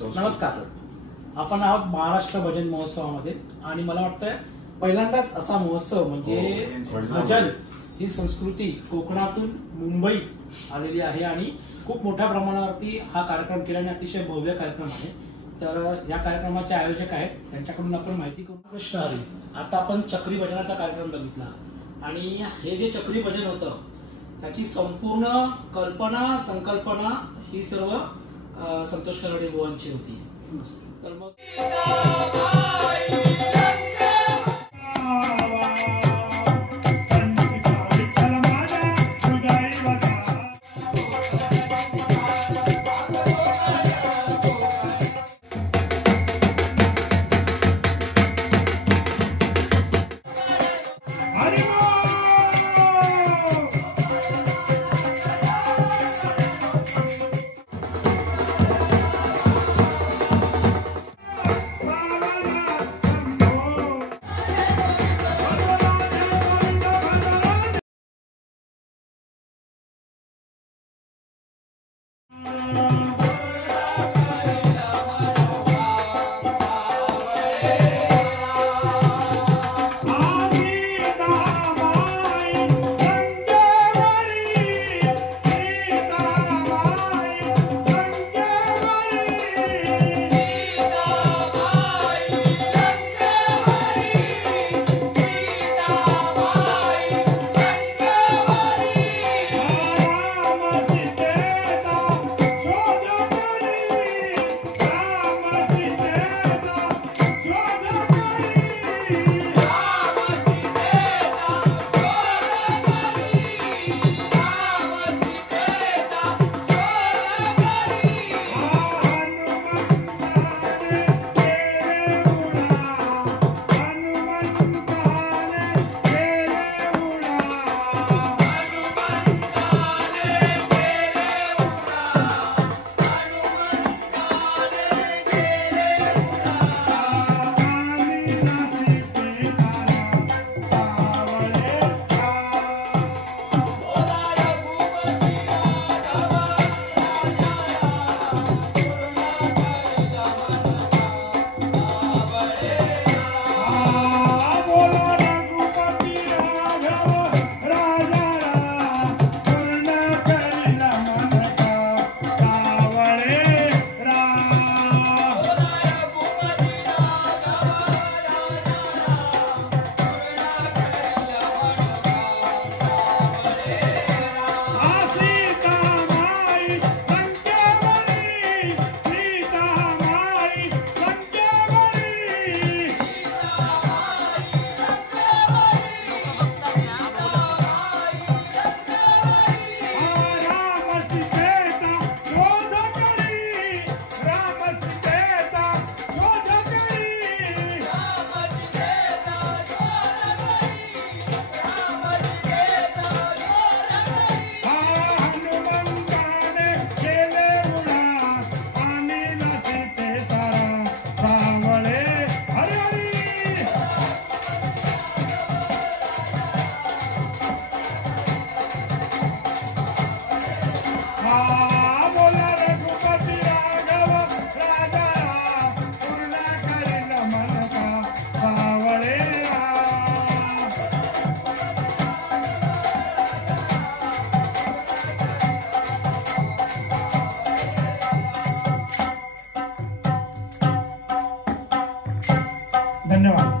नमस्कार. आपण आहोत महाराष्ट्र भजन महोत्सवामध्ये आणि मला वाटतं पहिल्यांदाच असा महोत्सव म्हणजे भजन ही संस्कृती कोकणातून मुंबईत आलेली आहे आणि खूप मोठ्या प्रमाणावरती हा कार्यक्रम केल्याने अतिशय भव्य कार्यक्रम आहे. तर या कार्यक्रमाचे आयोजक आहेत, त्यांच्याकडून आपण माहिती करू. कृष्ण हरी. आता आपण चक्री भजनाचा कार्यक्रम बघितला आणि हे जे चक्री भजन होतं त्याची संपूर्ण कल्पना संकल्पना ही सर्व संतोष कलडे बुवांची होती. तर मग धन्यवाद.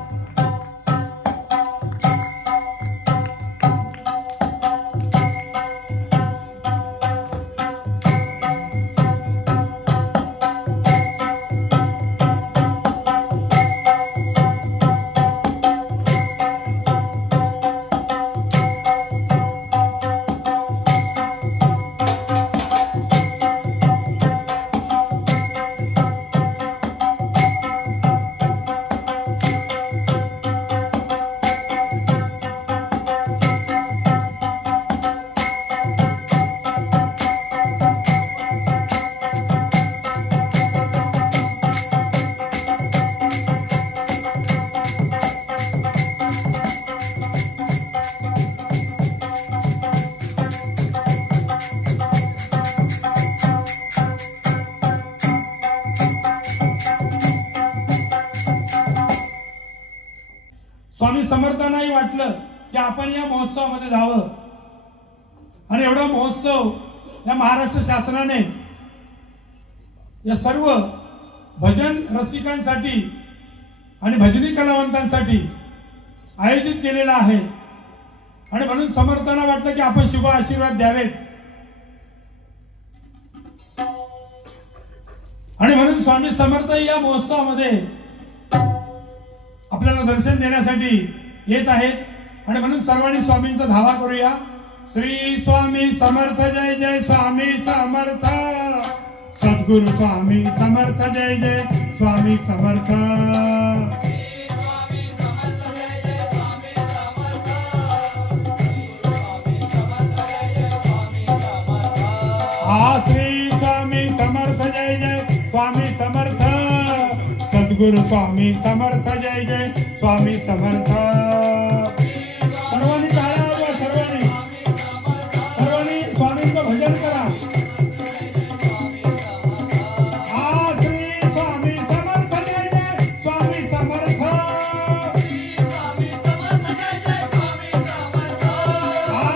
स्वामी समर्थांनाही वाटलं की आपण या महोत्सवामध्ये जावं आणि एवढा महोत्सव या महाराष्ट्र शासनाने या सर्व भजन रसिकांसाठी आणि भजनी कलावंतांसाठी आयोजित केलेला आहे आणि म्हणून समर्थांना वाटलं की आपण शुभ आशीर्वाद द्यावेत आणि म्हणून स्वामी समर्थ या महोत्सवामध्ये आपल्याला दर्शन देण्यासाठी येत आहेत आणि म्हणून सर्वांनी स्वामींचा धावा करूया। श्री स्वामी समर्थ जय जय स्वामी समर्थ, सद्गुरु स्वामी समर्थ जय जय स्वामी समर्थ, श्री स्वामी समर्थ जय जय स्वामी समर्थ, सद्गुरु स्वामी समर्थ जय जय स्वामी समर्थ। सर्वांनी टाळ्या वाजवा, सर्वांनी स्वामींचं भजन करा। श्री स्वामी समर्थ जय जय स्वामी समर्थ,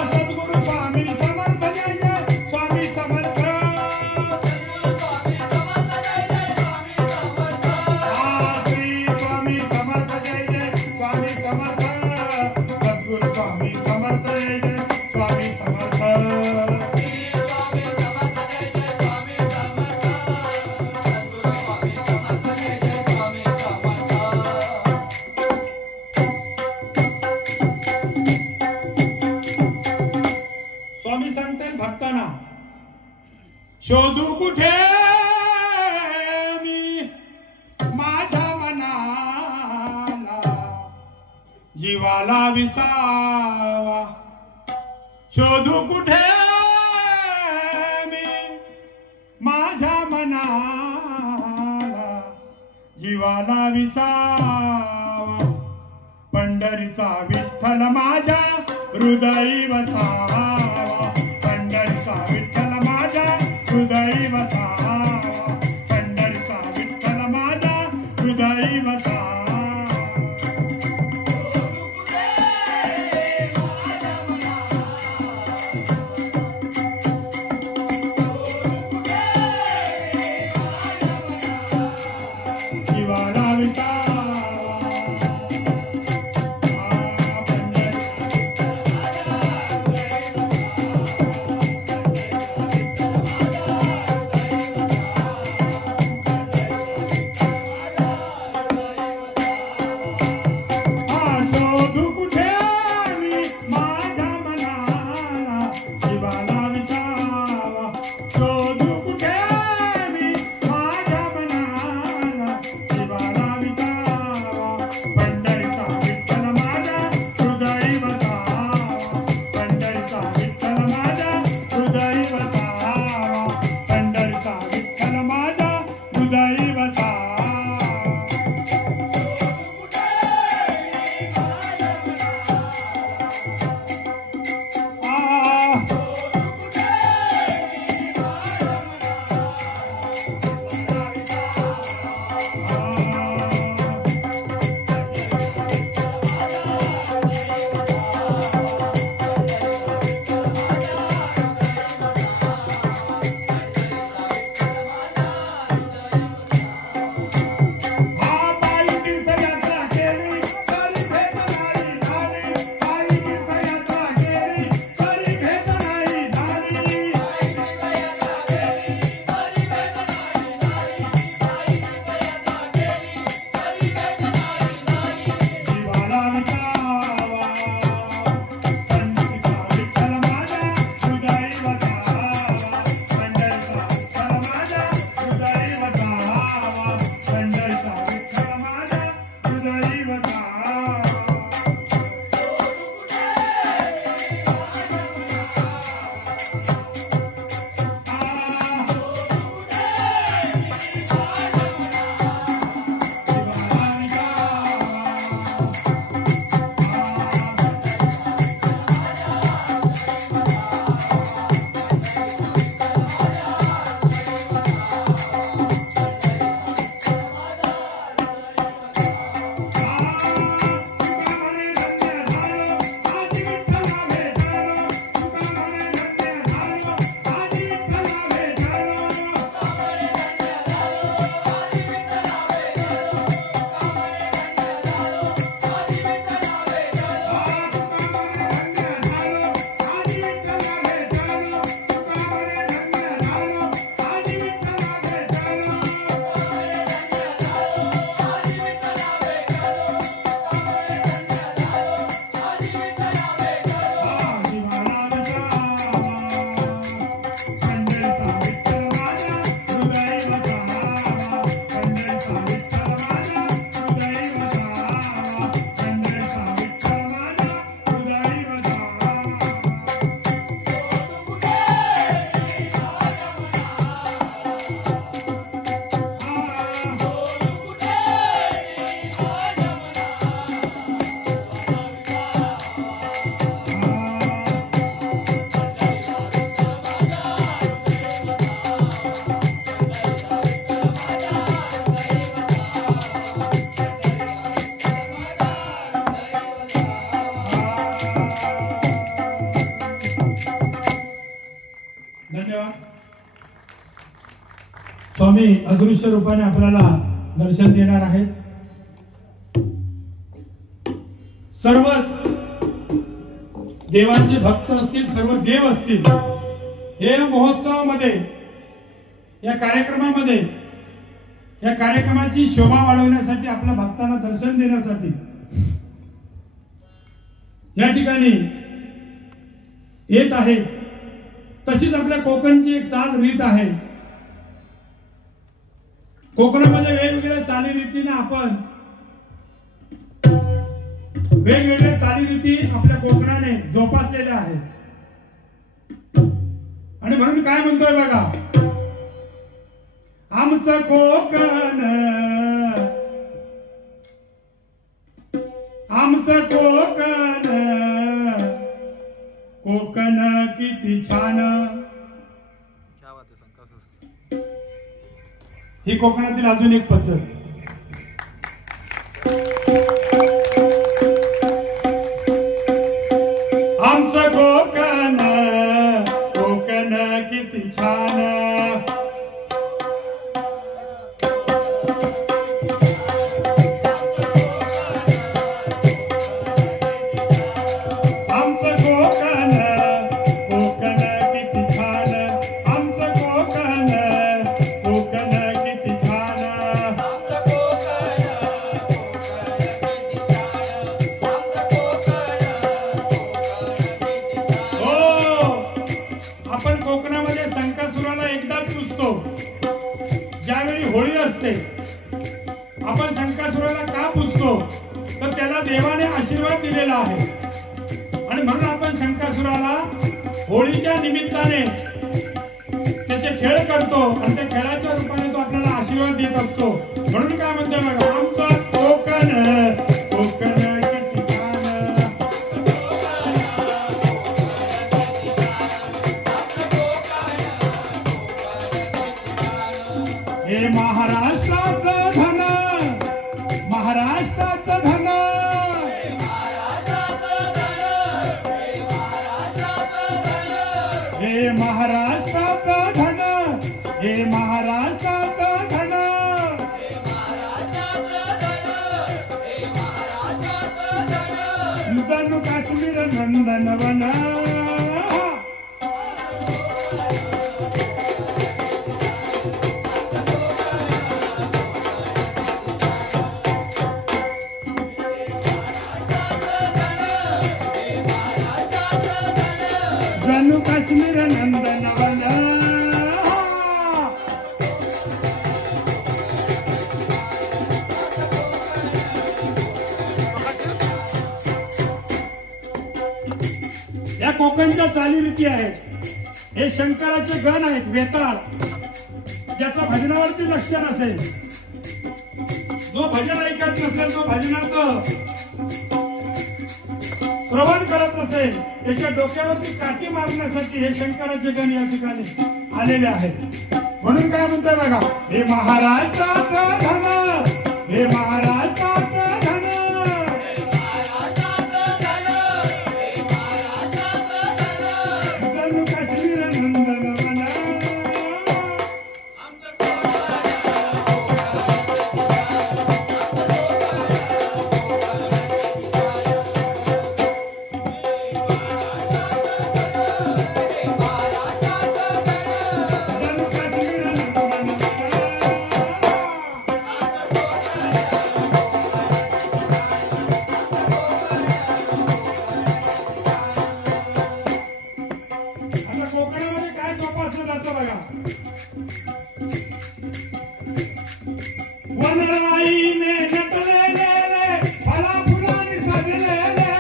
सद्गुरु स्वामी समर्थ जय जय स्वामी समर्थ, श्री स्वामी समर्थ जय जय स्वामी समर्थ, सद्गुरु स्वामी समर्थ जय जय स्वामी समर्थ। स्वामी सांगतात भक्तांना, शोधू कुठे मी माझ्या मनाला, जीवाला विसावा, शोधू कुठे मी माझ्या मनाला, जीवाला विसावा, पंढरीचा विठ्ठल माझ्या हृदयी वसावा, पंढरीचा विठ्ठल माझ्या हृदयी वसावा, पंढरीचा विठ्ठल माझ्या हृदयी वसावा। जीवाला विसावा, स्वामी अदृश्य रूपाने आपल्याला दर्शन देणार आहेत. सर्वच देवांचे भक्त असतील, सर्व देव असतील, हे महोत्सवामध्ये, या कार्यक्रमामध्ये, या कार्यक्रमाची शोभा वाढवण्यासाठी, आपल्या भक्तांना दर्शन देण्यासाठी या ठिकाणी येत आहे. तशीच आपल्या कोकणची एक चाल रीत आहे. कोकणामध्ये वेगवेगळ्या चालीरीतीने आपण वेगवेगळ्या चालीरीती आपल्या कोकणाने जोपासलेल्या आहेत. आणि म्हणून काय म्हणतोय बघा, आमचं कोकण, आमचं कोकण, कोकण किती छान. ही कोकणातील अजून एक पद्धत. आमचं कोकण, कोकण किती छान. आपण शंकासुराला का पूजतो, तर त्याला देवाने आशीर्वाद दिलेला आहे. आणि म्हणून आपण शंकासुराला होळीच्या निमित्ताने त्याचे खेळ करतो आणि त्या खेळाच्या रूपाने तो आपल्याला आशीर्वाद देत असतो. म्हणून काय म्हणतोय बघा, आमचं कोकण, कोकण किती छान. हे महाराष्ट्राचं धन, महाराष्ट्राचं धन, हे महाराष्ट्राचं धन, हे महाराष्ट्राचं धन. जणू काश्मीर नंदनवन. जणू काश्मीर नंदनवन. या कोकणच्या चालीरीती आहेत. हे शंकराचे गण आहेत, वेताळ, ज्याचं भजनावरती लक्ष नसेल, जो भजन ऐकत नसेल, जो भजनाचं श्रवण करत नसेल, त्याच्या डोक्यावरती काठी मारण्यासाठी हे शंकराचे गण या ठिकाणी आलेले आहेत. म्हणून काय म्हणतोय बघा, हे महाराष्ट्राचं धन, हे महाराष्ट्राचं धन. जणू काश्मीर नंदनवन. कोकणामध्ये काय जोपासलं जातं बघा, वनराईने नटलेले, फळा फुलांनी सजलेले,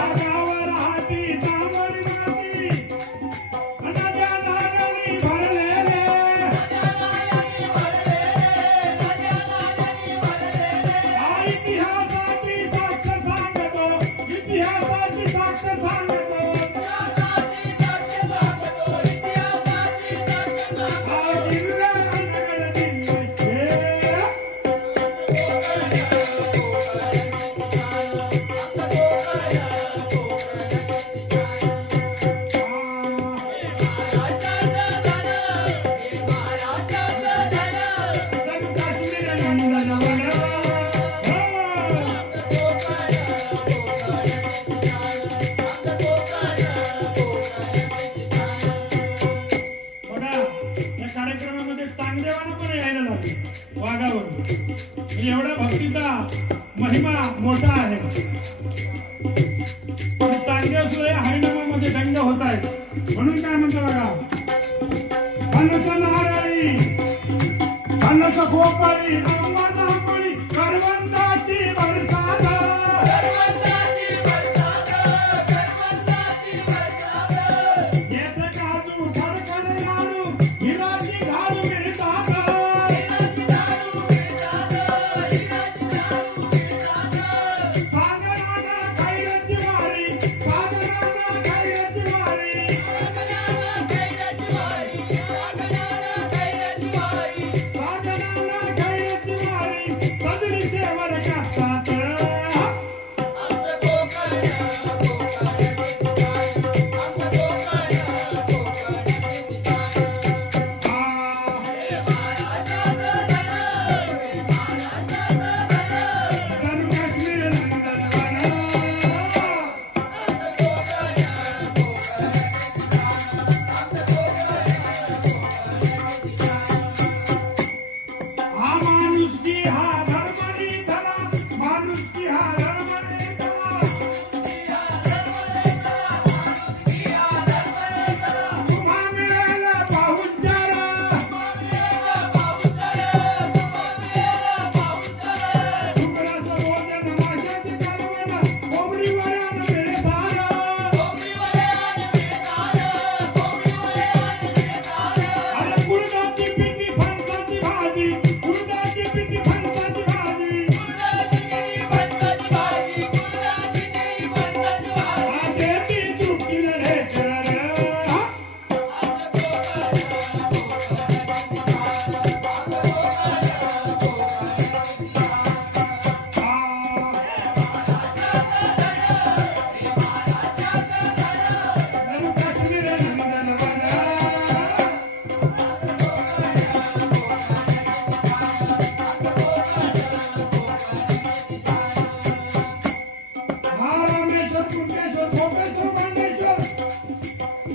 आगावर हाती तांबडी माती, नद्या नाल्यांनी भरलेले, हा इतिहासाची साक्ष सांगतो, इतिहासाची साक्ष सांगतो. एवढा भक्तीचा महिमा मोठा आहे. चांगले असो या हरिनामामध्ये दंग होत आहे. म्हणून काय म्हणतो बघा, फणस नारळी फणस गोपाळी आंबा कोळी करवंदाची बरसात येत काजू खडखड लाडू हिराची झाडू मिळतात.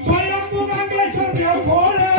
स्वयंभू गांगेश्वर देव भोळे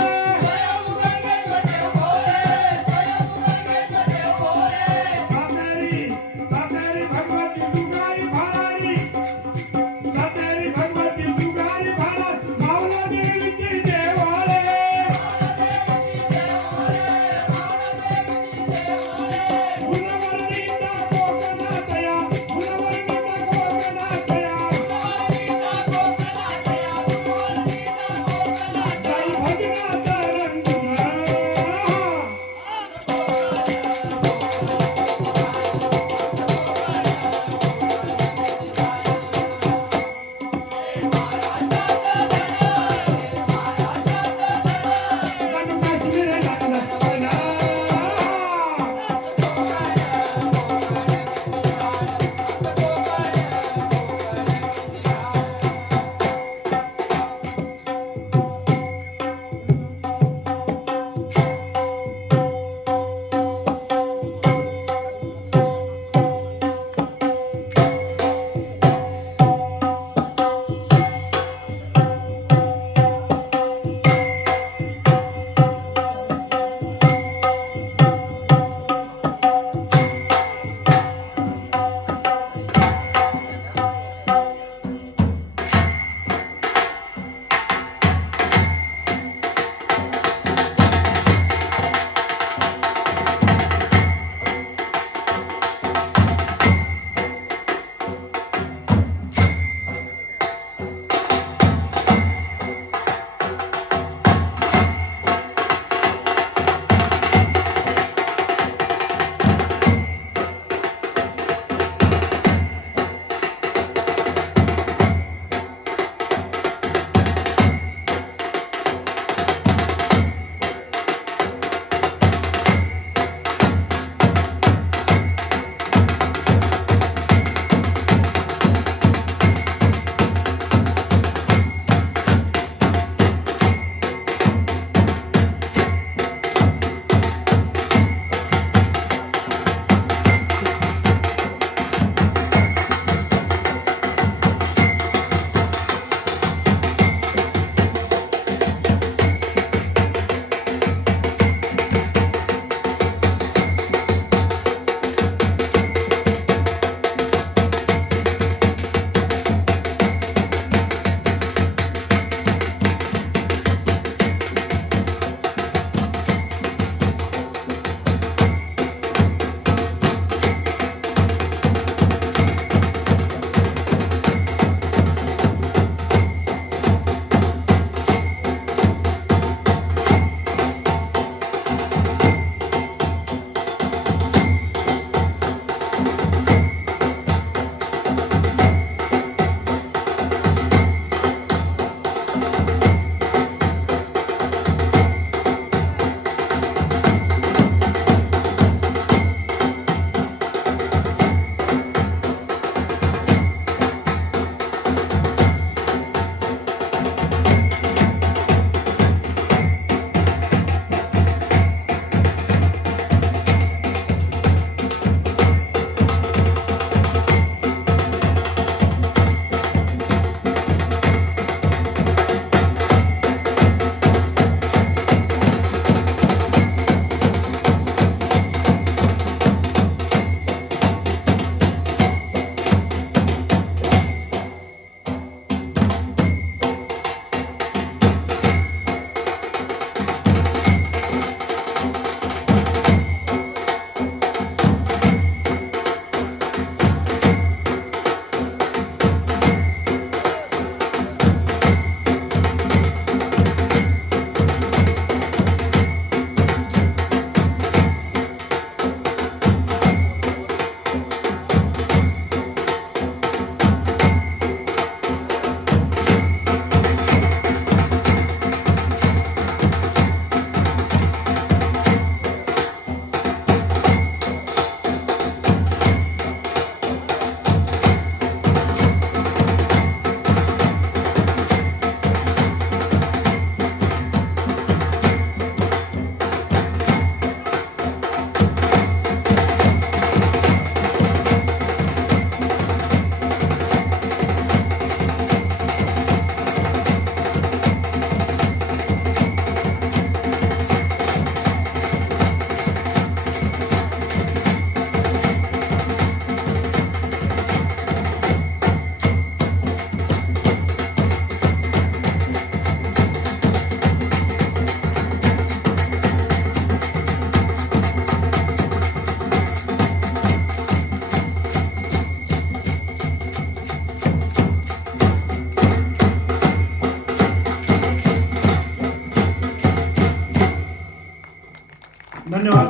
धन्यवाद.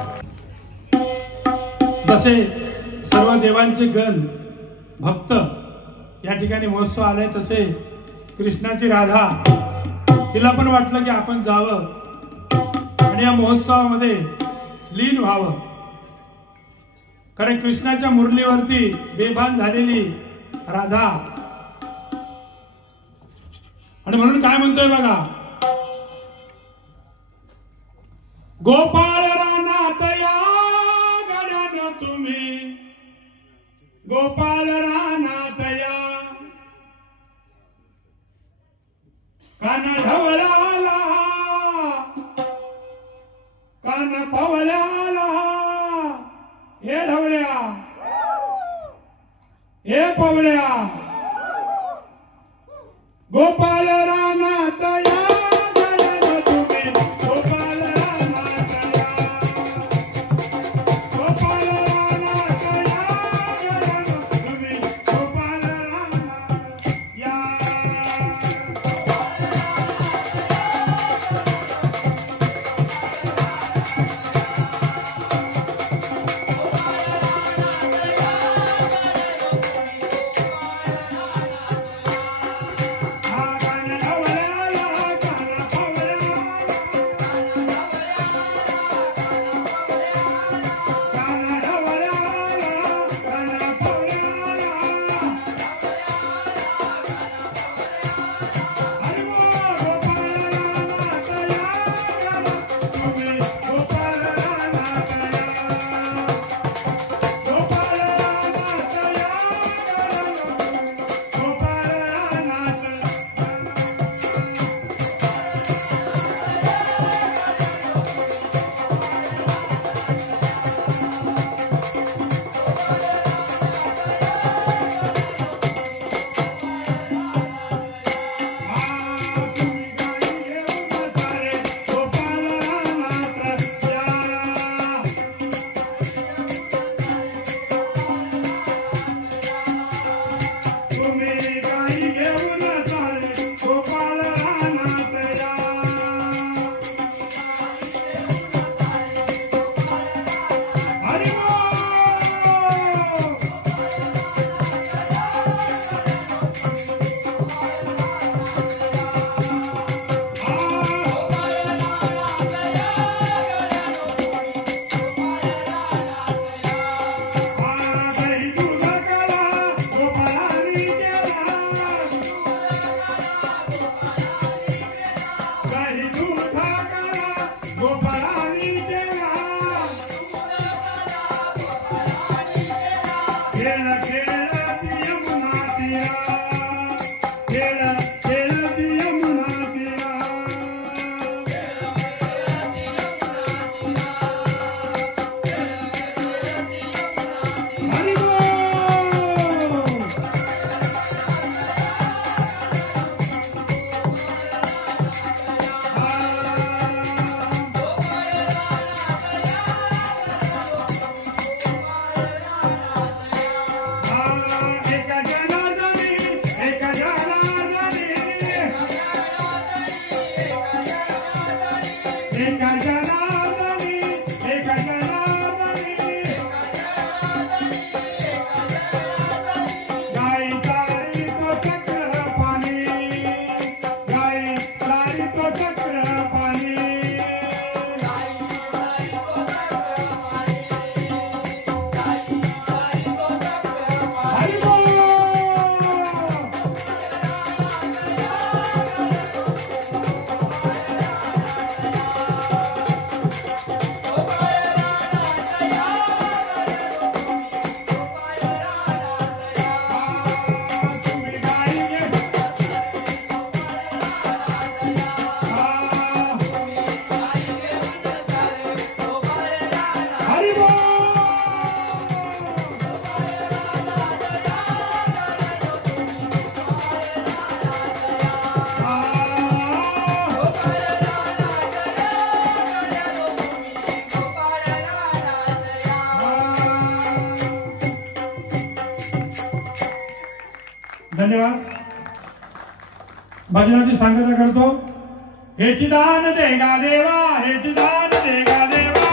जसे सर्व देवांचे गण भक्त या ठिकाणी महोत्सव आले, तसे कृष्णाची राधा तिला पण वाटलं की आपण जावं आणि या महोत्सवामध्ये लीन व्हावं. कारण कृष्णाच्या मुरलीवरती बेभान झालेली राधा, आणि म्हणून काय म्हणतोय बघा, गोपाळ रानात या गड्यानं तुम्ही, गोपाळ रानात या, कान ढवळ्याला कान पवळ्याला, हे ढवळ्या हे पवळ्या, गोपाळ रानात या गड्यानं तुम्ही, गोपाळ रानात या, गोपाळ रानात या गड्यानं तुम्ही, गोपाळ रानात या. धन्यवाद. भजनाची सांगता करतो. हेची दान देगा देवा, हेची दान देगा देवा.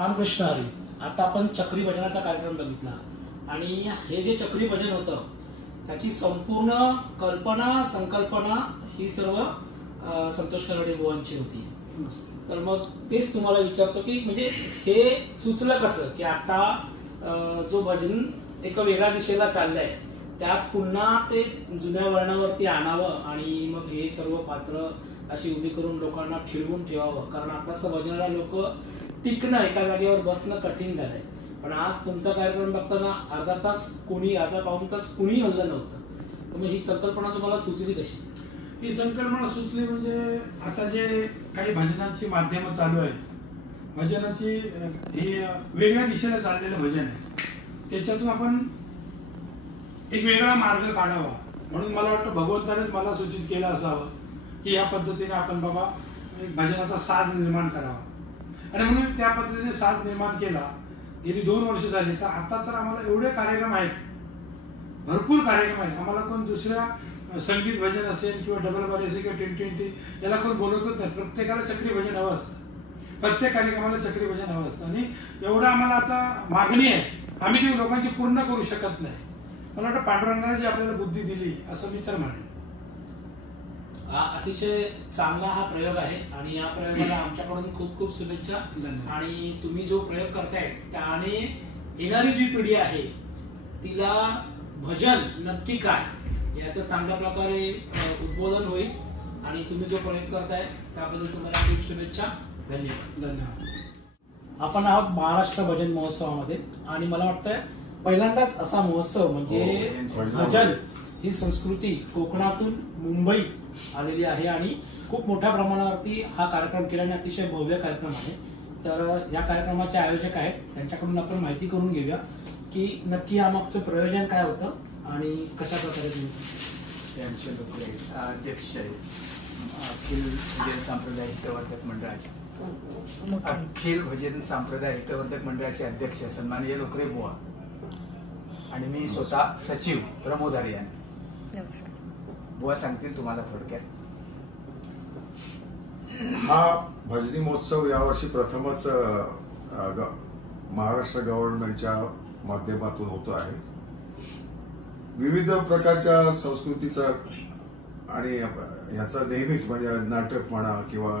रामकृष्ण हरी. आता आपण चक्री भजनाचा कार्यक्रम बघितला आणि हे जे चक्री भजन होतं त्याची संपूर्ण कल्पना संकल्पना ही सर्व संतोष कनडे बुवांची होती. तर मग तेच तुम्हाला विचारतो की म्हणजे हे सुचलं कसं की आता जो भजन एका वेगळ्या दिशेला चाललंय त्यात पुन्हा ते जुन्या वळणावरती आणावं आणि मग हे सर्व पात्र अशी उभी करून लोकांना खिळवून ठेवावं. कारण आताच भजनाला लोक टिकणं एका जागेवर बसणं कठीण झालंय. पण आज तुमचा कार्यक्रम बघताना अर्धा पाऊण तास कुणी हल्लं नव्हतं. तर मग ही संकल्पना तुम्हाला सुचली कशी? ही संकल्पना सुचली म्हणजे आता जे काही भजनांची माध्यमं चालू आहेत, भजनाची हे वेगळ्या दिशेला चाललेलं भजन आहे, त्याच्यातून आपण एक वेगळा मार्ग काढावा. म्हणून मला वाटतं भगवंतानेच मला सूचित केलं असावं की या पद्धतीने आपण बाबा एक भजनाचा साज निर्माण करावा. आणि म्हणून त्या पद्धतीने साज निर्माण केला. गेली 2 वर्ष झाली. तर आता तर आम्हाला एवढे कार्यक्रम आहेत, भरपूर कार्यक्रम आहेत. आम्हाला कोण दुसऱ्या संगीत भजन असेल किंवा डबल बारी असेल किंवा 2020 याला कोण बोलतच नाही. प्रत्येकाला चक्री भजन हवं असतं, प्रत्येक कार्यक्रमाला चक्री भजन हवं असतं. आणि एवढं आम्हाला आता मागणी आहे, आम्ही ती लोकांची पूर्ण करू शकत नाही. मला वाटतं पांडुरंगाने जी आपल्याला बुद्धी दिली असं मी तर म्हणेन. हा अतिशय चांगला हा प्रयोग आहे आणि या प्रयोगाला आमच्याकडून खूप खूप शुभेच्छा. आणि तुम्ही जो प्रयोग करताय त्याने येणारी जी पिढी आहे तिला भजन नक्की काय याचं चांगल्या प्रकारे उद्बोधन होईल. आणि तुम्ही जो प्रयोग करताय त्याबद्दल तुम्हाला खूप शुभेच्छा. धन्यवाद. आपण आहोत महाराष्ट्र भजन महोत्सवामध्ये आणि मला वाटतं पहिल्यांदाच असा महोत्सव म्हणजे भजन ही संस्कृती कोकणातून मुंबईत आलेली आहे आणि खूप मोठ्या प्रमाणावरती हा कार्यक्रम केल्याने अतिशय भव्य कार्यक्रम आहे. तर या कार्यक्रमाचे आयोजक आहेत, त्यांच्याकडून आपण माहिती करून घेऊया की नक्की यामागचं प्रयोजन काय होतं आणि कशा प्रकारे त्यांचे लोक अध्यक्ष अखिल भजन सांप्रदाय हितवर्धक मंडळाचे अखिल भजन सांप्रदाय हितवर्धक मंडळाचे अध्यक्ष सन्माननीय लोकरे बुवा आणि मी स्वतः सचिव प्रमोद आर्यन. बुवा सांगतील तुम्हाला थोडक्यात. हा भजनी महोत्सव यावर्षी प्रथमच महाराष्ट्र गव्हर्नमेंटच्या माध्यमातून होतो आहे. विविध प्रकारच्या संस्कृतीचा आणि ह्याचा नेहमीच म्हणजे नाटक म्हणा किंवा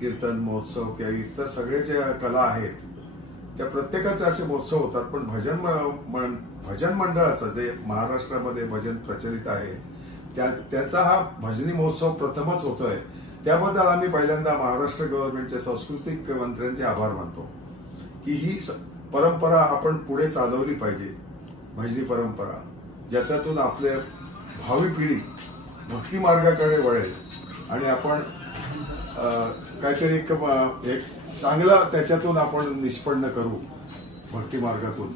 कीर्तन महोत्सव किंवा इतर सगळे ज्या कला आहेत त्या प्रत्येकाचे असे महोत्सव होतात. पण भजन मंडळाचं जे महाराष्ट्रामध्ये भजन प्रचलित आहे त्याचा हा भजनी महोत्सव प्रथमच होतोय. त्याबद्दल आम्ही पहिल्यांदा महाराष्ट्र गव्हर्नमेंटच्या सांस्कृतिक मंत्र्यांचे आभार मानतो की ही परंपरा आपण पुढे चालवली पाहिजे. भजनी परंपरा ज्याच्यातून आपल्या भावी पिढी भक्ती मार्गाकडे वळेल आणि आपण काहीतरी एक चांगला त्याच्यातून आपण निष्पन्न करू भक्ती मार्गातून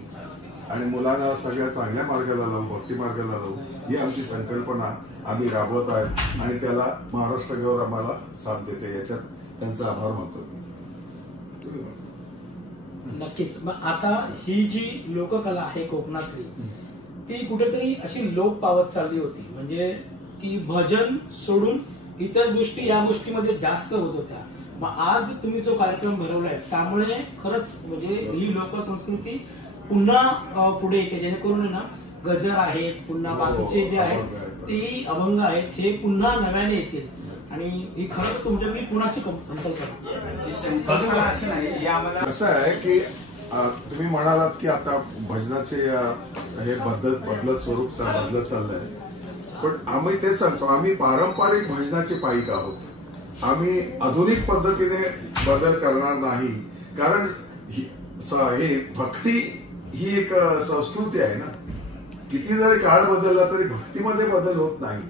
आणि मुलांना सगळ्या चांगल्या मार्गाला लावू, भक्ती मार्गाला लावू ही आमची संकल्पना आम्ही राबवत आहेत आणि त्याला महाराष्ट्र गौर आम्हाला साथ देते. याच्यात त्यांचा आभार मानतो. नक्कीच. मग आता ही जी लोककला आहे कोकणातली ती कुठेतरी अशी लोप पावत चालली होती. म्हणजे की भजन सोडून इतर गोष्टी या गोष्टीमध्ये जास्त होत होत्या. मग आज तुम्ही जो कार्यक्रम भरवलाय त्यामुळे खरंच म्हणजे ही लोकसंस्कृती पुन्हा पुढे येते, जेणेकरून ना गजर आहेत पुन्हा बाकीचे जे आहेत ते अभंग आहेत हे पुन्हा नव्याने येतील आणि ही खरंच तुमच्याकडे पुण्याची संकल्पना असं नाही. असं आहे की तुम्ही म्हणालात की आता भजनाचे हे बदलत स्वरूप बदलत चाललंय. पण आम्ही तेच सांगतो, आम्ही पारंपरिक भजनाचे पाईक आहोत. आम्ही आधुनिक पद्धतीने बदल करणार नाही. कारण हे भक्ती ही एक संस्कृती आहे ना. किती जरी काळ बदलला तरी भक्तीमध्ये बदल होत नाही.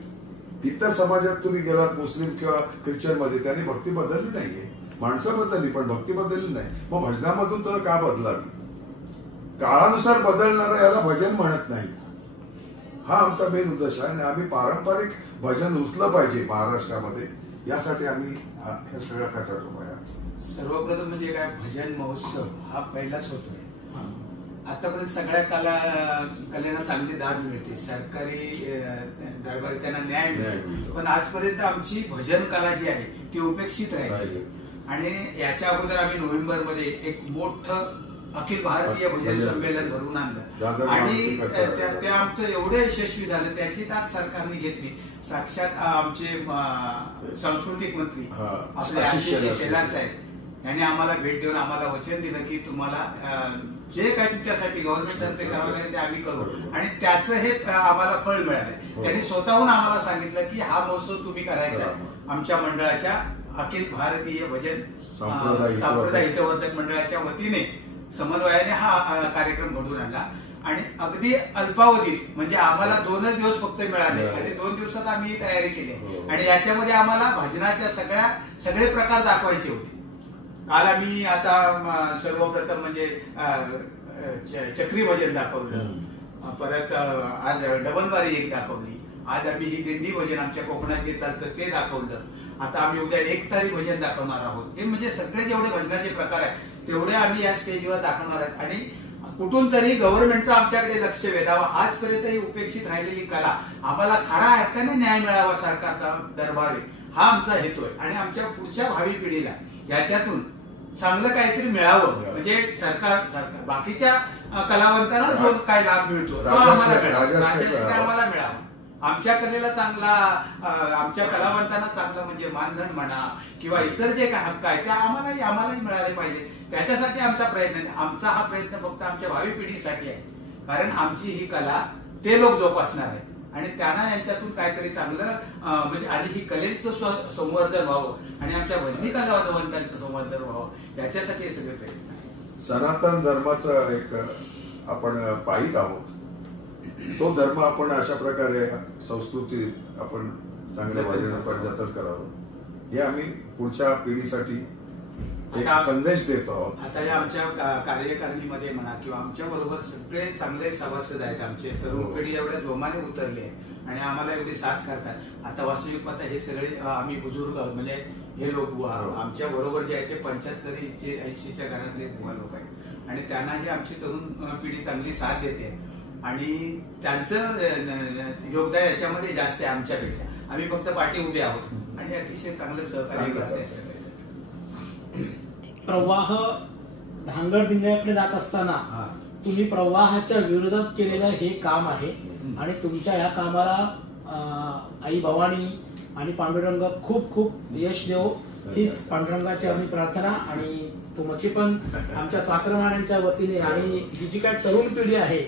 इतर समाजात तुम्ही गेलात मुस्लिम किंवा ख्रिश्चन मध्ये त्यांनी भक्ती बदलली नाहीये. माणसं बदलली पण भक्ती बदलली नाही. मग भजनामधून तर का बदलावी? काळानुसार बदलणारा याला भजन म्हणत नाही. हा आमचा मेन उद्देश आहे आणि आम्ही पारंपरिक भजन उचलं पाहिजे महाराष्ट्रामध्ये यासाठी आम्ही हे सगळं करतो. सर्वप्रथम म्हणजे काय भजन महोत्सव हा पहिलाच होतोय. आतापर्यंत सगळ्या कलेला चांगली दाद मिळते, सरकारी दरबारी त्यांना न्याय मिळतो. पण आजपर्यंत आमची भजन कला जी आहे ती उपेक्षित राहिली आणि याच्या अगोदर आम्ही नोव्हेंबरमध्ये एक मोठं अखिल भारतीय भजन संमेलन भरून आणलं आणि ते आमचं एवढं यशस्वी झालं त्याची दाद सरकारने घेतली. साक्षात आमचे सांस्कृतिक मंत्री आपले आशिष शेलार साहेब यांनी आम्हाला भेट देऊन आम्हाला वचन दिलं की तुम्हाला जे काही तुमच्यासाठी गव्हर्नमेंट तर्फे करावं लागेल ते आम्ही करू आणि त्याचं हे आम्हाला फळ मिळालंय. त्यांनी स्वतःहून आम्हाला सांगितलं की हा महोत्सव तुम्ही करायचा आमच्या मंडळाच्या अखिल भारतीय भजन सांप्रदाय हितवर्धक मंडळाच्या वतीने समन्वयाने हा कार्यक्रम घडवून आणला आणि अगदी अल्पावधीत म्हणजे आम्हाला 2 दिवस फक्त मिळाले आणि 2 दिवसात आम्ही तयारी केली आणि याच्यामध्ये आम्हाला भजनाच्या सगळे प्रकार दाखवायचे होते. काल आम्ही आता सर्वप्रथम म्हणजे चक्री भजन दाखवलं, परत आज डबलबारी एक दाखवली, आज आम्ही ही दिंडी भजन आमच्या कोकणात जे चालतं ते दाखवलं. आता आम्ही उद्या एकतारी भजन दाखवणार आहोत. हे म्हणजे सगळे जेवढे भजनाचे प्रकार आहेत तेवढे आम्ही या स्टेजवर दाखवणार आहेत आणि कुठून तरी गव्हर्नमेंटचं आमच्याकडे लक्ष वेधावं. आजपर्यंत ही उपेक्षित राहिलेली कला आम्हाला खरा अर्थाने न्याय मिळावा सरकारचा दरबार हा आमचा हेतू आहे आणि आमच्या पुढच्या भावी पिढीला याच्यातून चांगलं काहीतरी मिळावं. म्हणजे सरकार बाकीच्या कलावंतांना जो काय लाभ मिळतो तो आम्हाला मिळावा. आमच्या कलेला चांगला आमच्या कलावंतांना चांगलं म्हणजे मानधन म्हणा किंवा इतर जे काय हक्क आहे ते आम्हालाही मिळाले पाहिजे. त्याच्यासाठी आमचा प्रयत्न आमचा हा प्रयत्न फक्त आमच्या भावी पिढीसाठी आहे. कारण आमची ही कला ते लोक जोपासणार आहे आणि त्यांना यांच्यातून काहीतरी चांगलं म्हणजे आणि ही कलेचं संवर्धन व्हावं आणि आमच्या भजनी कलावंतांचं संवर्धन व्हावं याच्यासाठी हे सगळे प्रयत्न आहेत. सनातन धर्माचा एक आपण पायिक आहोत. तो धर्म आपण अशा प्रकारे संस्कृती आपण चांगल्या बाजूने जतन करावं हे आम्ही पुढच्या पिढीसाठी एक संदेश देतो आहोत. आता या आमच्या कार्यकारिणीमध्ये म्हणा किंवा आमच्या बरोबर सगळे चांगले सभासद आहेत. आमचे तरुण पिढी एवढ्या जोमाने उतरली आहे आणि आम्हाला एवढी साथ करतात. आता वास्तविक पाहता हे सगळे आम्ही बुजुर्ग म्हणजे हे लोक आमच्या बरोबर जे आहेत ते 75 80च्या घरातले बुवा लोक आहेत आणि त्यांनाही आमची तरुण पिढी चांगली साथ देते आणि त्यांचं योगदान याच्यामध्ये जास्त आहे आमच्यापेक्षा. आम्ही फक्त पाठी उभे आहोत आणि अतिशय चांगलं सहकार्य करतात. प्रवाह धांगडधिंग्याकडे जात असताना तुम्ही प्रवाहाच्या विरोधात केलेलं हे काम आहे आणि तुमच्या ह्या कामाला आई भवानी आणि पांडुरंग खूप खूप यश देव हीच पांडुरंगाची आम्ही प्रार्थना आणि तुमची पण आमच्या चाकरमान्यांच्या वतीने आणि ही जी काय तरुण पिढी आहे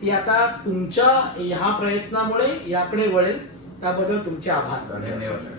ती आता तुमच्या ह्या प्रयत्नामुळे याकडे वळेल. त्याबद्दल तुमचे आभार. धन्यवाद.